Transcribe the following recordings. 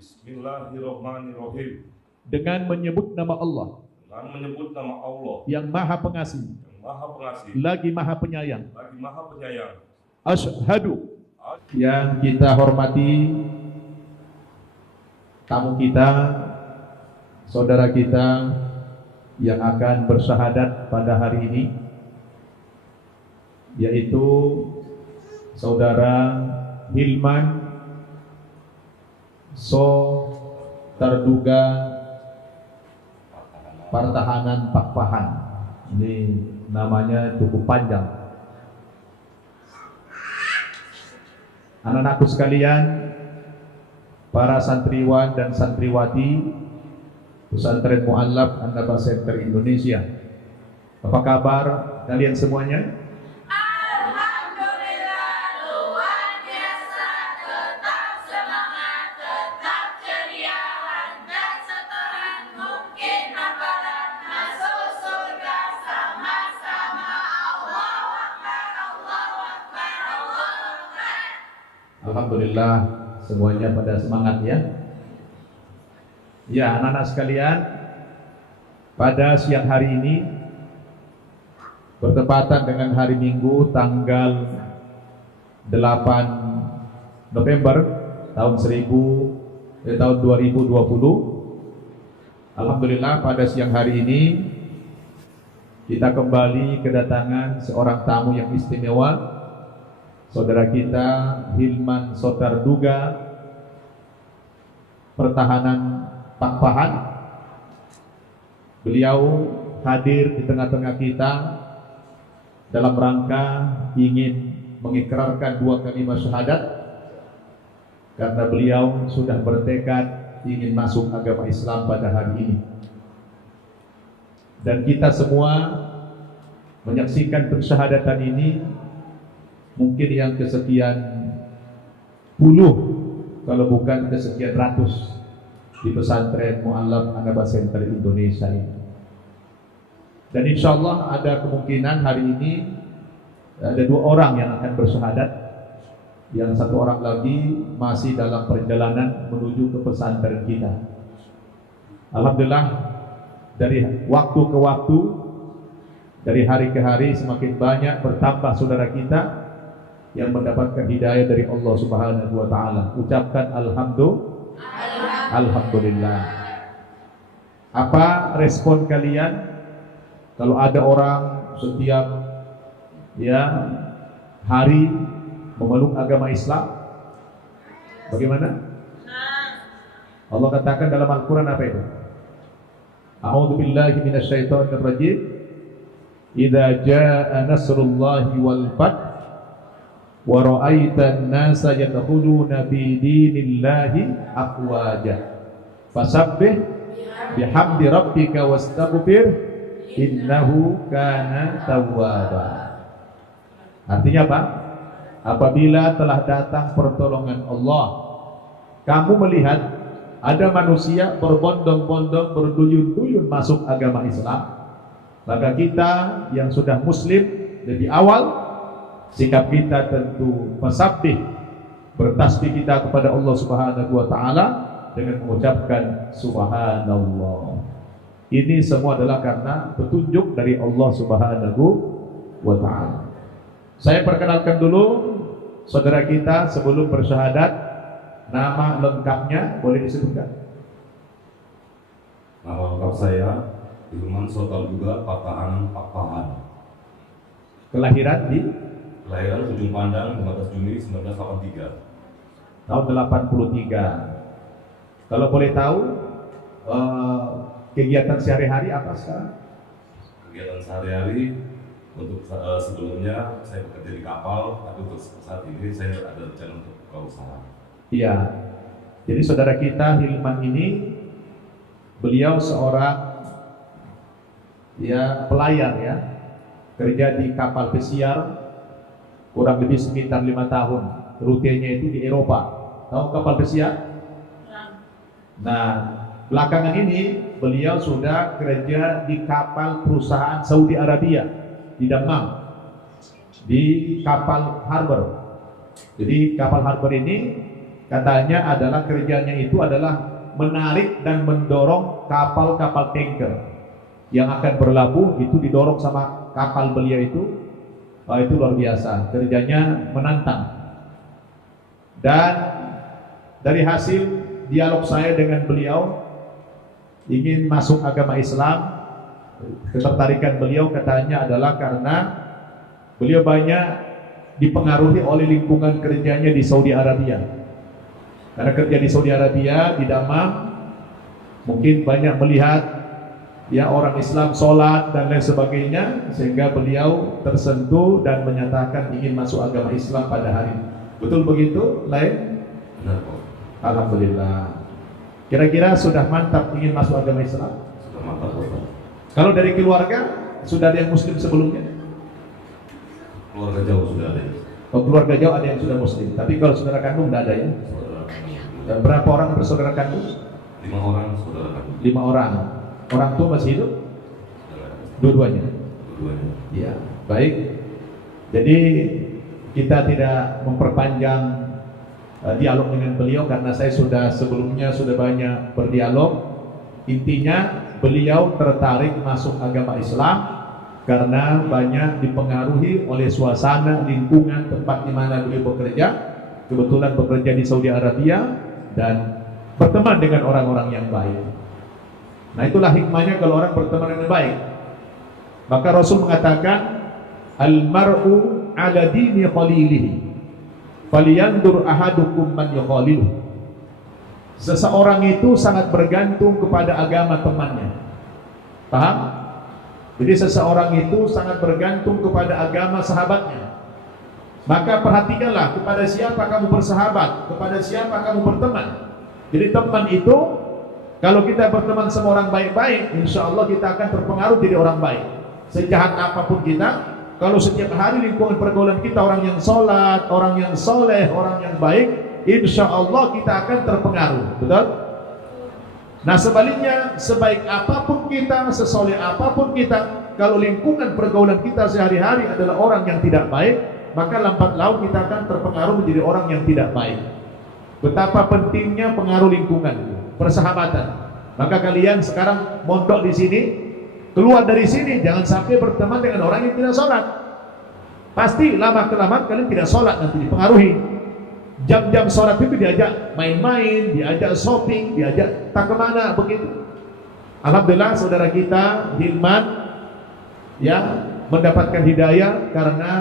Bismillahirrahmanirrahim. Dengan menyebut nama Allah Dengan menyebut nama Allah yang Maha Pengasih, yang Maha Pengasih, lagi Maha Penyayang. lagi Maha Penyayang. Asyhadu. Yang kita hormati tamu kita, saudara kita yang akan bersyahadat pada hari ini, yaitu saudara Hilman Sotarduga Pertahanan Pakpahan. Ini namanya cukup panjang. Anak-anakku sekalian, para santriwan dan santriwati Pesantren Mu'allaf An-Naba Center Indonesia, apa kabar kalian semuanya? Alhamdulillah, luar biasa, tetap semangat, tetap ceria, dan setoran mungkin hafalan masuk surga sama-sama. Allahu Akbar, Allahu Akbar, Allahu Akbar. Alhamdulillah, semuanya pada semangat ya. Ya, anak-anak sekalian, pada siang hari ini bertepatan dengan hari Minggu tanggal 8 November tahun 2020. Alhamdulillah, pada siang hari ini kita kembali kedatangan seorang tamu yang istimewa, saudara kita Hilman Sotarduga Pertahanan Pakpahan. Beliau hadir di tengah-tengah kita dalam rangka ingin mengikrarkan dua kalimat syahadat, karena beliau sudah bertekad ingin masuk agama Islam pada hari ini. Dan kita semua menyaksikan persyahadatan ini mungkin yang kesekian puluh, kalau bukan kesekian ratus, di Pesantren Mu'allaf An-Naba Center Indonesia ini. Dan insya Allah ada kemungkinan hari ini ada dua orang yang akan bersyahadat, yang satu orang lagi masih dalam perjalanan menuju ke pesantren kita. Alhamdulillah, dari waktu ke waktu, dari hari ke hari semakin banyak bertambah saudara kita yang mendapatkan hidayah dari Allah Subhanahu wa taala. Ucapkan Alhamdulillah. Apa respon kalian kalau ada orang setiap hari memeluk agama Islam? Bagaimana? Allah katakan dalam Al-Quran apa itu? A'udzu billahi minasyaitonir rajim. Idza jaa nasrullahi wal fath wa ra'aitan nasa yadkhuluna fi dinillahi afwaja fasabbih bihamdi rabbika wastaghfir innahu kana tawwaba. Artinya apa? Apabila telah datang pertolongan Allah, kamu melihat ada manusia berbondong-bondong, berduyun-duyun masuk agama Islam, maka kita yang sudah muslim lebih awal, sikap kita tentu fasabbih, bertasbih kita kepada Allah Subhanahu wa taala dengan mengucapkan subhanallah. Ini semua adalah karena petunjuk dari Allah Subhanahu wa taala. Saya perkenalkan dulu saudara kita sebelum bersyahadat, nama lengkapnya boleh disebutkan? Nama lengkap saya Hilman Sotarduga Pertahanan Pakpahan. Kelahiran Ujung Pandang 15 Juni 1983. tahun 83. Kalau boleh tahu kegiatan sehari-hari apa sekarang? Kegiatan sehari-hari untuk sebelumnya saya bekerja di kapal, tapi untuk saat ini saya ada rencana untuk buka usaha. Iya. Jadi saudara kita Hilman ini, beliau seorang pelayan ya, kerja di kapal pesiar kurang lebih sekitar 5 tahun. Rutenya itu di Eropa. Tahu kapal pesiar? Nah, belakangan ini beliau sudah kerja di kapal perusahaan Saudi Arabia di Dammam, di kapal harbor. Jadi kapal harbor ini katanya adalah kerjanya itu adalah menarik dan mendorong kapal-kapal tanker yang akan berlabuh, itu didorong sama kapal beliau itu. Itu luar biasa, kerjanya menantang. Dan dari hasil dialog saya dengan beliau, ingin masuk agama Islam, ketertarikan beliau katanya adalah karena beliau banyak dipengaruhi oleh lingkungan kerjanya di Saudi Arabia. Karena kerja di Saudi Arabia, di Damam, mungkin banyak melihat ya orang Islam sholat dan lain sebagainya, sehingga beliau tersentuh dan menyatakan ingin masuk agama Islam pada hari ini. Betul begitu? Lain? Benar, Pak. Alhamdulillah. Kira-kira sudah mantap ingin masuk agama Islam? Sudah mantap, Pak. Kalau dari keluarga sudah ada yang muslim sebelumnya? Keluarga jauh sudah ada. Oh, keluarga jauh ada yang sudah muslim, tapi kalau saudara kandung tidak ada ya? Saudara kandung. Dan berapa orang bersaudara kandung? 5 orang saudara kandung. 5 orang. Orang tua masih hidup? Dua-duanya? Dua-duanya. Ya, baik. Jadi kita tidak memperpanjang dialog dengan beliau karena saya sebelumnya sudah banyak berdialog. Intinya beliau tertarik masuk agama Islam karena banyak dipengaruhi oleh suasana lingkungan tempat di mana beliau bekerja. Kebetulan bekerja di Saudi Arabia dan berteman dengan orang-orang yang baik. Nah, itulah hikmahnya kalau orang berteman dengan baik. Maka Rasul mengatakan, al-mar'u ala dini khalilihi, falyandur ahadukum man yukhalilu. Seseorang itu sangat bergantung kepada agama temannya. Paham? Jadi seseorang itu sangat bergantung kepada agama sahabatnya. Maka perhatikanlah kepada siapa kamu bersahabat, kepada siapa kamu berteman. Jadi teman itu, kalau kita berteman sama orang baik-baik, insya Allah kita akan terpengaruh jadi orang baik. Sejahat apapun kita, kalau setiap hari lingkungan pergaulan kita orang yang sholat, orang yang soleh, orang yang baik, insya Allah kita akan terpengaruh. Betul? Nah sebaliknya, sebaik apapun kita, sesoleh apapun kita, kalau lingkungan pergaulan kita sehari-hari adalah orang yang tidak baik, maka lambat laun kita akan terpengaruh menjadi orang yang tidak baik. Betapa pentingnya pengaruh lingkungan, persahabatan. Maka kalian sekarang mondok di sini, keluar dari sini jangan sampai berteman dengan orang yang tidak sholat. Pasti lama-kelamaan kalian tidak sholat, nanti dipengaruhi. Jam-jam sholat itu diajak main-main, diajak shopping, diajak tak kemana begitu. Alhamdulillah saudara kita Hilman ya mendapatkan hidayah karena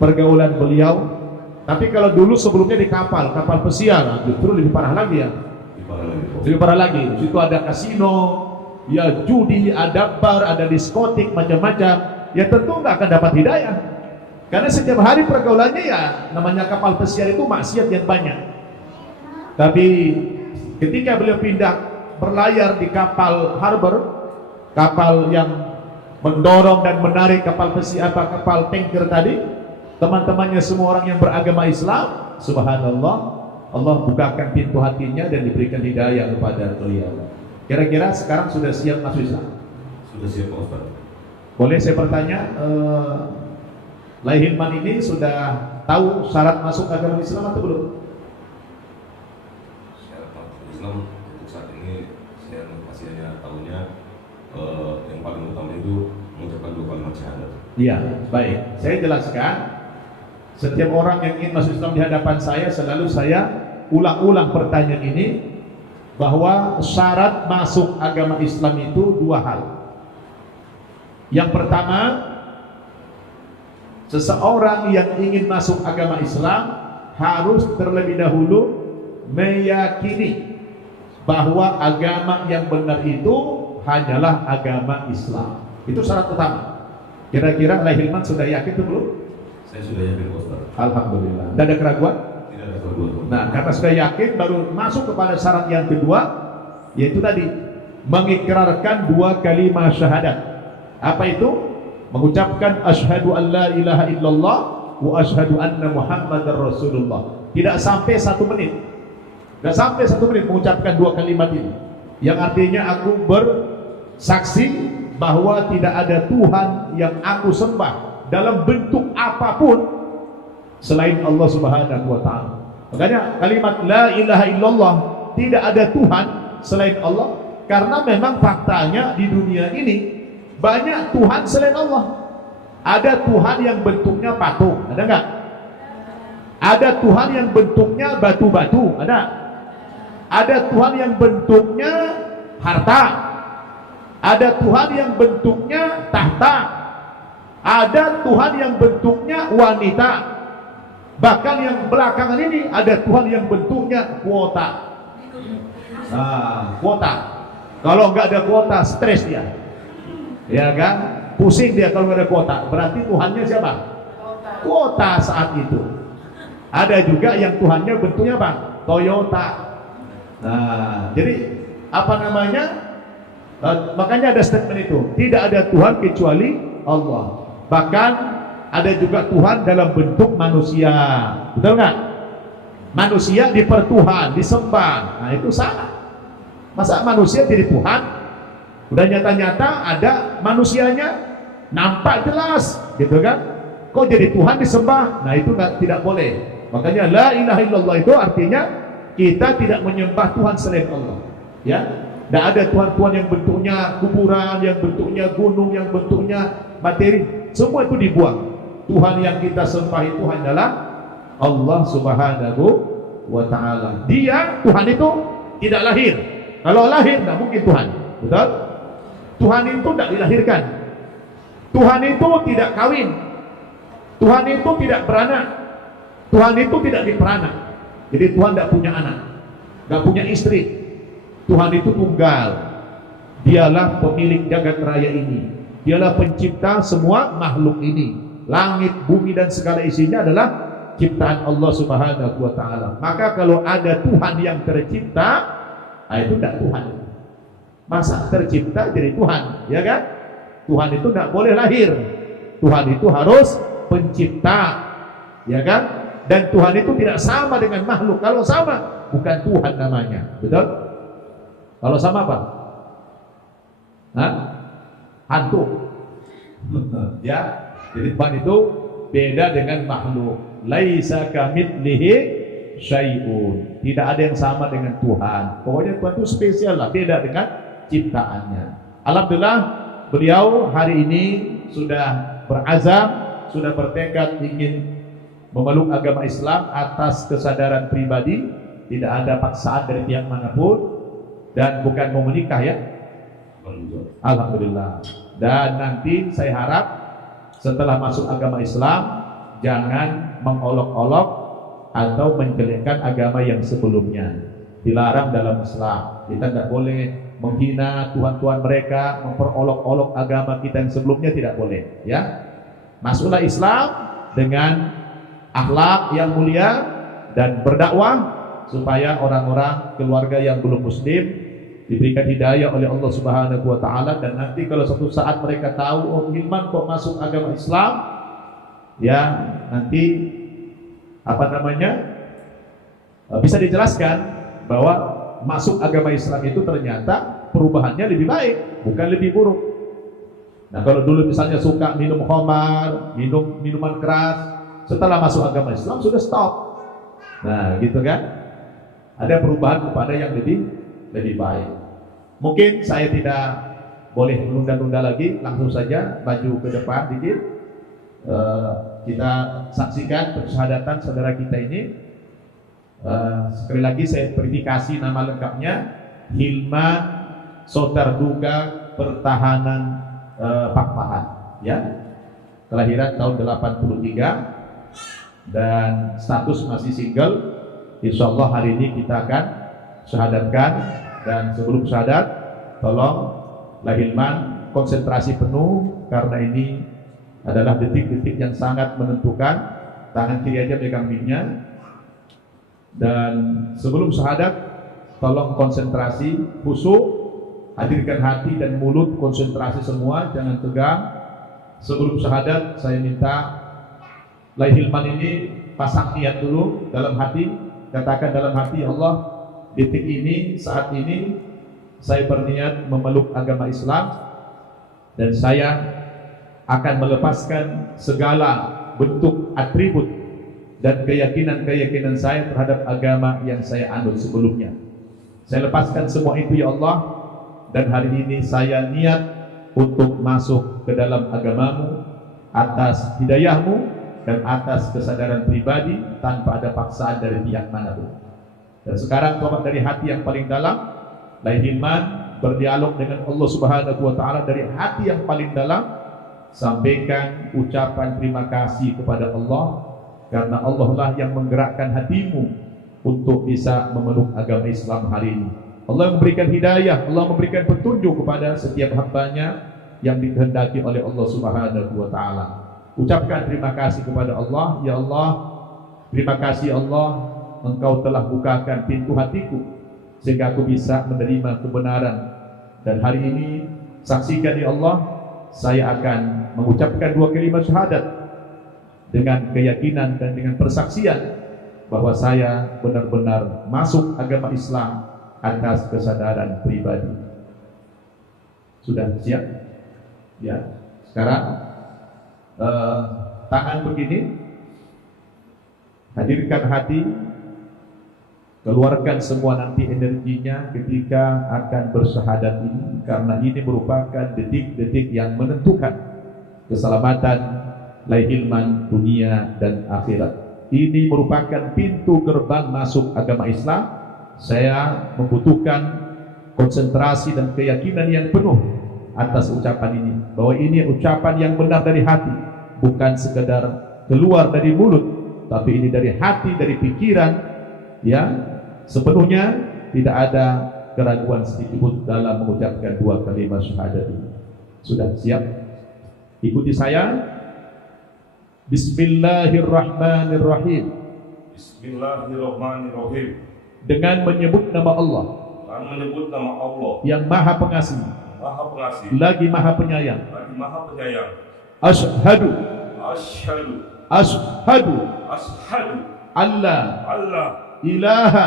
pergaulan beliau. Tapi kalau dulu sebelumnya di kapal pesiar, justru lebih parah lagi ya. Lebih parah lagi. Di situ ada kasino, ya judi, ada bar, ada diskotik, macam-macam. Ya tentu nggak akan dapat hidayah. Karena setiap hari pergaulannya ya namanya kapal pesiar itu maksiat yang banyak. Tapi ketika beliau pindah berlayar di kapal harbor, kapal yang mendorong dan menarik kapal pesiar, kapal tanker tadi, teman-temannya semua orang yang beragama Islam, subhanallah, Allah bukakan pintu hatinya dan diberikan hidayah kepada beliau. Kira-kira sekarang sudah siap masuk Islam? Sudah siap, Pak Ustaz. Boleh saya bertanya, Lai Hilman ini sudah tahu syarat masuk agama Islam atau belum? Syarat masuk Islam untuk saat ini saya masih hanya tahunya yang paling utama itu mengucapkan 2 kalimat syahadat. Iya, baik. Saya jelaskan. Setiap orang yang ingin masuk Islam di hadapan saya, selalu saya ulang-ulang pertanyaan ini, bahwa syarat masuk agama Islam itu 2 hal. Yang pertama, seseorang yang ingin masuk agama Islam harus terlebih dahulu meyakini bahwa agama yang benar itu hanyalah agama Islam. Itu syarat utama. Kira-kira Lai Hilman sudah yakin itu belum? Saya sudah yakin, Pak Ustaz. Alhamdulillah. Tidak ada keraguan? Tidak ada keraguan. Nah, karena sudah yakin, baru masuk kepada syarat yang kedua, yaitu tadi mengikrarkan 2 kalimat syahadat. Apa itu? Mengucapkan asyhadu an la ilaha illallah wa asyhadu anna muhammadar rasulullah. Tidak sampai 1 menit. Tidak sampai 1 menit mengucapkan 2 kalimat ini. Yang artinya aku bersaksi bahwa tidak ada Tuhan yang aku sembah dalam bentuk apapun selain Allah Subhanahu wa ta'ala. Makanya kalimat la ilaha illallah, tidak ada Tuhan selain Allah, karena memang faktanya di dunia ini banyak Tuhan selain Allah. Ada Tuhan yang bentuknya patung, ada enggak? Ada Tuhan yang bentuknya batu-batu, ada? Ada Tuhan yang bentuknya harta. Ada Tuhan yang bentuknya tahta. Ada Tuhan yang bentuknya wanita. Bahkan yang belakangan ini ada Tuhan yang bentuknya kuota. Nah, kuota. Kalau nggak ada kuota, stres dia. Ya kan? Pusing dia kalau nggak ada kuota. Berarti Tuhannya siapa? Kuota saat itu. Ada juga yang Tuhannya bentuknya apa? Toyota. Nah, jadi apa namanya? Makanya ada statement itu. Tidak ada Tuhan kecuali Allah. Bahkan ada juga Tuhan dalam bentuk manusia. Betul nggak? Manusia dipertuhan, disembah. Nah itu salah. Masa manusia jadi Tuhan? Udah nyata-nyata ada manusianya, nampak jelas, gitu kan? Kok jadi Tuhan disembah? Nah itu tidak boleh. Makanya la ilaha illallah itu artinya kita tidak menyembah Tuhan selain Allah. Ya, tidak ada Tuhan-Tuhan yang bentuknya kuburan, yang bentuknya gunung, yang bentuknya materi. Semua itu dibuang. Tuhan yang kita sembah itu hanyalah Allah Subhanahu wa ta'ala. Dia, Tuhan itu tidak lahir. Kalau lahir, tidak mungkin Tuhan. Betul? Tuhan itu tidak dilahirkan. Tuhan itu tidak kawin. Tuhan itu tidak beranak. Tuhan itu tidak diperanak. Jadi Tuhan tidak punya anak, tidak punya istri. Tuhan itu tunggal. Dialah pemilik jagat raya ini. Dialah pencipta semua makhluk ini. Langit, bumi dan segala isinya adalah ciptaan Allah Subhanahu wa ta'ala. Maka kalau ada Tuhan yang tercipta, nah itu tidak Tuhan. Masa tercipta jadi Tuhan, ya kan? Tuhan itu tidak boleh lahir. Tuhan itu harus pencipta, ya kan? Dan Tuhan itu tidak sama dengan makhluk. Kalau sama, bukan Tuhan namanya. Betul? Kalau sama apa? Hah? Hantu. Ya. Jadi Tuhan itu beda dengan makhluk. Laisa kamitslihi syai'un. Tidak ada yang sama dengan Tuhan. Pokoknya Tuhan itu spesial lah, beda dengan ciptaannya. Alhamdulillah beliau hari ini sudah berazam, sudah bertekad ingin memeluk agama Islam atas kesadaran pribadi, tidak ada paksaan dari pihak manapun, dan bukan mau menikah ya. Alhamdulillah. Dan nanti saya harap setelah masuk agama Islam jangan mengolok-olok atau menjelekkan agama yang sebelumnya. Dilarang dalam Islam. Kita tidak boleh menghina Tuhan-Tuhan mereka, memperolok-olok agama kita yang sebelumnya, tidak boleh ya. Masuklah Islam dengan akhlak yang mulia dan berdakwah supaya orang-orang keluarga yang belum muslim diberikan hidayah oleh Allah Subhanahu wa ta'ala. Dan nanti kalau suatu saat mereka tahu, oh Hilman kok masuk agama Islam, ya nanti apa namanya bisa dijelaskan bahwa masuk agama Islam itu ternyata perubahannya lebih baik, bukan lebih buruk. Nah kalau dulu misalnya suka minum khamar, minum minuman keras, setelah masuk agama Islam sudah stop. Nah gitu kan, ada perubahan kepada yang lebih baik. Mungkin saya tidak boleh menunda-nunda lagi, langsung saja maju ke depan dikit. Kita saksikan persyahadatan saudara kita ini. Sekali lagi saya verifikasi nama lengkapnya, Hilman Sotarduga Pertahanan Pakpahan, ya. Kelahiran tahun 83 dan status masih single. Insyaallah hari ini kita akan syahadatkan. Dan sebelum syahadat, tolong Hilman konsentrasi penuh karena ini adalah detik-detik yang sangat menentukan. Tangan kiri aja pegang mic-nya. Dan sebelum syahadat, tolong konsentrasi, khusyuk, hadirkan hati dan mulut, konsentrasi semua, jangan tegang. Sebelum syahadat, saya minta Hilman ini pasang niat dulu dalam hati, katakan dalam hati, Allah, detik ini, saat ini saya berniat memeluk agama Islam dan saya akan melepaskan segala bentuk atribut dan keyakinan-keyakinan saya terhadap agama yang saya anut sebelumnya. Saya lepaskan semua itu ya Allah, dan hari ini saya niat untuk masuk ke dalam agamamu atas hidayahmu dan atas kesadaran pribadi tanpa ada paksaan dari pihak manapun. Dan sekarang tobat dari hati yang paling dalam, Lai Hilman berdialog dengan Allah Subhanahu wa taala dari hati yang paling dalam, sampaikan ucapan terima kasih kepada Allah karena Allah lah yang menggerakkan hatimu untuk bisa memeluk agama Islam hari ini. Allah memberikan hidayah, Allah memberikan petunjuk kepada setiap hambanya yang dikehendaki oleh Allah Subhanahu wa taala. Ucapkan terima kasih kepada Allah. Ya Allah, terima kasih Allah, Engkau telah bukakan pintu hatiku sehingga aku bisa menerima kebenaran. Dan hari ini saksikan ya Allah, saya akan mengucapkan 2 kalimat syahadat dengan keyakinan dan dengan persaksian bahwa saya benar-benar masuk agama Islam atas kesadaran pribadi. Sudah siap? Ya. Sekarang tangan begini, hadirkan hati, keluarkan semua nanti energinya ketika akan bersyahadat ini, karena ini merupakan detik-detik yang menentukan keselamatan Lai Hilman dunia dan akhirat. Ini merupakan pintu gerbang masuk agama Islam. Saya membutuhkan konsentrasi dan keyakinan yang penuh atas ucapan ini, bahwa ini ucapan yang benar dari hati, bukan sekedar keluar dari mulut, tapi ini dari hati, dari pikiran, ya, sepenuhnya tidak ada keraguan sedikitpun dalam mengucapkan 2 kalimat syahadat ini. Sudah siap? Ikuti saya. Bismillahirrahmanirrahim. Bismillahirrahmanirrahim. Dengan menyebut nama Allah, Dan menyebut nama Allah yang Maha Pengasih, Maha Pengasih, lagi Maha Penyayang. lagi Maha Penyayang. Asyhadu Asyhadu Asyhadu Asyhadu alla Allah ilaha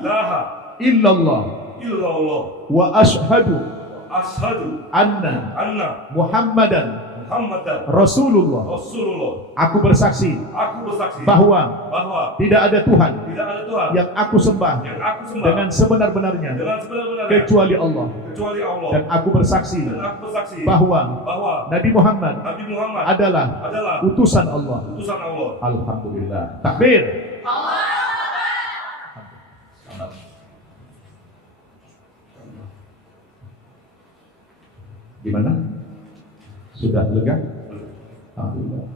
ilaha illallah illallah wa asyhadu asyhadu anna anna Muhammadan Muhammadan Rasulullah. Rasulullah. Aku bersaksi Aku bersaksi bahwa bahwa tidak ada Tuhan tidak ada Tuhan yang aku sembah yang aku sembah dengan sebenar-benarnya dengan sebenar-benarnya kecuali Allah, kecuali Allah. dan aku bersaksi Dan aku bersaksi bahwa bahwa Nabi Muhammad Nabi Muhammad adalah adalah utusan Allah. utusan Allah. Alhamdulillah. Takbir. Gimana? Sudah lega? Alhamdulillah.